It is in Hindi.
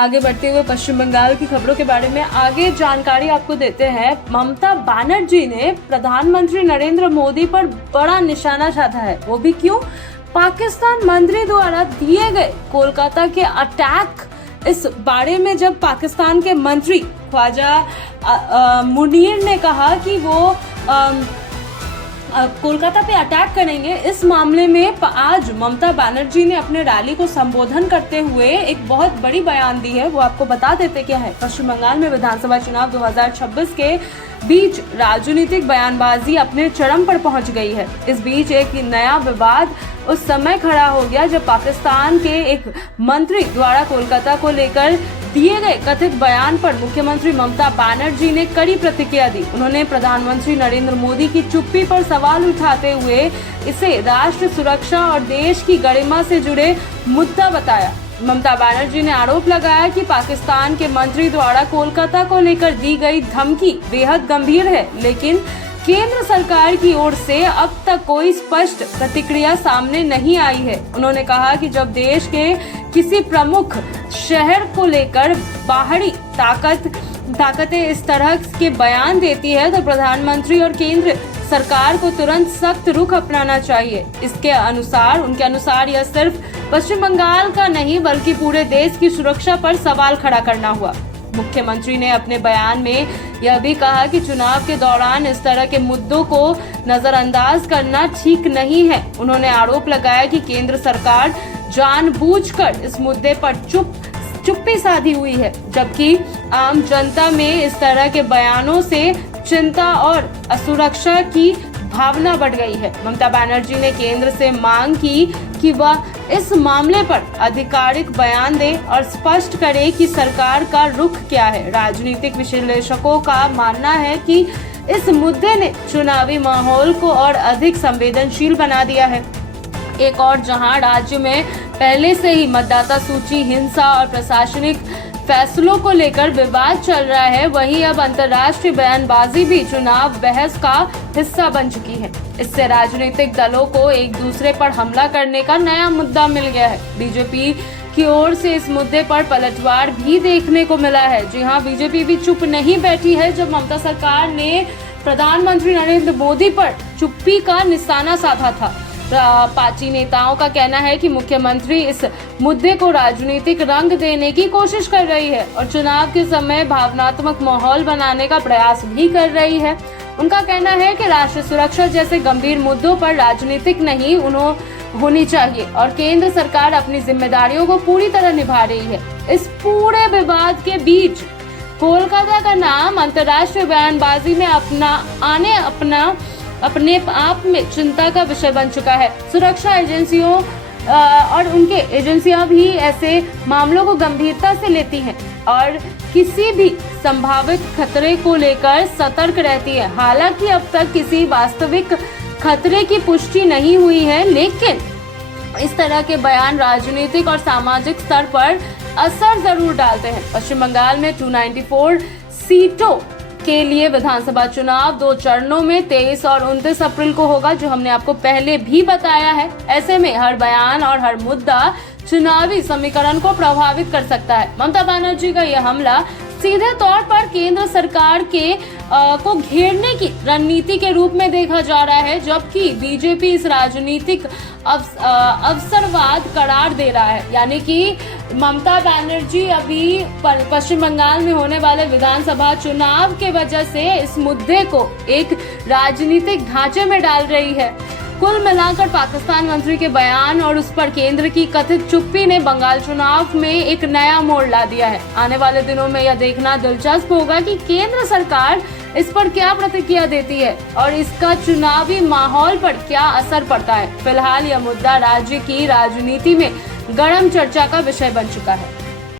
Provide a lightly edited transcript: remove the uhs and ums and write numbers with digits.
आगे बढ़ते हुए पश्चिम बंगाल की खबरों के बारे में आगे जानकारी आपको देते हैं। ममता बनर्जी ने प्रधानमंत्री नरेंद्र मोदी पर बड़ा निशाना साधा है। वो भी क्यों? पाकिस्तान मंत्री द्वारा दिए गए कोलकाता के अटैक, इस बारे में जब पाकिस्तान के मंत्री ख्वाजा मुनीर ने कहा कि वो कोलकाता पे अटैक करेंगे, इस मामले में आज ममता बनर्जी ने अपने रैली को संबोधन करते हुए एक बहुत बड़ी बयान दी है। वो आपको बता देते क्या है। पश्चिम बंगाल में विधानसभा चुनाव 2026 के बीच राजनीतिक बयानबाजी अपने चरम पर पहुंच गई है। इस बीच एक नया विवाद उस समय खड़ा हो गया जब पाकिस्तान के एक मंत्री द्वारा कोलकाता को लेकर दिए गए कथित बयान पर मुख्यमंत्री ममता बनर्जी ने कड़ी प्रतिक्रिया दी। उन्होंने प्रधानमंत्री नरेंद्र मोदी की चुप्पी पर सवाल उठाते हुए इसे राष्ट्र सुरक्षा और देश की गरिमा से जुड़े मुद्दा बताया। ममता बनर्जी ने आरोप लगाया कि पाकिस्तान के मंत्री द्वारा कोलकाता को लेकर दी गई धमकी बेहद गंभीर है, लेकिन केंद्र सरकार की ओर से अब तक कोई स्पष्ट प्रतिक्रिया सामने नहीं आई है। उन्होंने कहा कि जब देश के किसी प्रमुख शहर को लेकर बाहरी ताकतें इस तरह के बयान देती है तो प्रधानमंत्री और केंद्र सरकार को तुरंत सख्त रुख अपनाना चाहिए। उनके अनुसार यह सिर्फ पश्चिम बंगाल का नहीं बल्कि पूरे देश की सुरक्षा पर सवाल खड़ा करना हुआ। मुख्यमंत्री ने अपने बयान में यह भी कहा कि चुनाव के दौरान इस तरह के मुद्दों को नजरअंदाज करना ठीक नहीं है। उन्होंने आरोप लगाया कि केंद्र सरकार जानबूझकर इस मुद्दे पर चुप्पी साधी हुई है, जबकि आम जनता में इस तरह के बयानों से चिंता और असुरक्षा की भावना बढ़ गई है। ममता बनर्जी ने केंद्र से मांग की कि वह इस मामले पर आधिकारिक बयान दे और स्पष्ट करे कि सरकार का रुख क्या है। राजनीतिक विश्लेषकों का मानना है कि इस मुद्दे ने चुनावी माहौल को और अधिक संवेदनशील बना दिया है। एक और जहां राज्य में पहले से ही मतदाता सूची हिंसा और प्रशासनिक फैसलों को लेकर विवाद चल रहा है, वहीं अब अंतर्राष्ट्रीय बयानबाजी भी चुनाव बहस का हिस्सा बन चुकी है। इससे राजनीतिक दलों को एक दूसरे पर हमला करने का नया मुद्दा मिल गया है। बीजेपी की ओर से इस मुद्दे पर पलटवार भी देखने को मिला है। जी हां, बीजेपी भी चुप नहीं बैठी है। जब ममता सरकार ने प्रधानमंत्री नरेंद्र मोदी पर चुप्पी का निशाना साधा था, पार्टी नेताओं का कहना है कि मुख्यमंत्री इस मुद्दे को राजनीतिक रंग देने की कोशिश कर रही है और चुनाव के समय भावनात्मक माहौल बनाने का प्रयास भी कर रही है। उनका कहना है कि राष्ट्रीय सुरक्षा जैसे गंभीर मुद्दों पर राजनीतिक नहीं होनी चाहिए और केंद्र सरकार अपनी जिम्मेदारियों को पूरी तरह निभा रही है। इस पूरे विवाद के बीच कोलकाता का नाम अंतर्राष्ट्रीय बयानबाजी में अपने आप में चिंता का विषय बन चुका है। सुरक्षा एजेंसियों और उनके एजेंसियां भी ऐसे मामलों को गंभीरता से लेती हैं और किसी भी संभावित खतरे को लेकर सतर्क रहती है। हालांकि अब तक किसी वास्तविक खतरे की पुष्टि नहीं हुई है, लेकिन इस तरह के बयान राजनीतिक और सामाजिक स्तर पर असर जरूर डालते हैं। पश्चिम बंगाल में 294 सीटों के लिए विधानसभा चुनाव 2 चरणों में 23 और 29 अप्रैल को होगा, जो हमने आपको पहले भी बताया है। ऐसे में हर बयान और हर मुद्दा चुनावी समीकरण को प्रभावित कर सकता है। ममता बनर्जी का यह हमला सीधे तौर पर केंद्र सरकार को घेरने की रणनीति के रूप में देखा जा रहा है, जबकि बीजेपी इस राजनीतिक अवसरवाद करार दे रहा है। यानी कि ममता बनर्जी अभी पश्चिम बंगाल में होने वाले विधानसभा चुनाव के वजह से इस मुद्दे को एक राजनीतिक ढांचे में डाल रही है। कुल मिलाकर पाकिस्तान मंत्री के बयान और उस पर केंद्र की कथित चुप्पी ने बंगाल चुनाव में एक नया मोड़ ला दिया है। आने वाले दिनों में यह देखना दिलचस्प होगा कि केंद्र सरकार इस पर क्या प्रतिक्रिया देती है और इसका चुनावी माहौल पर क्या असर पड़ता है। फिलहाल यह मुद्दा राज्य की राजनीति में गर्म चर्चा का विषय बन चुका है।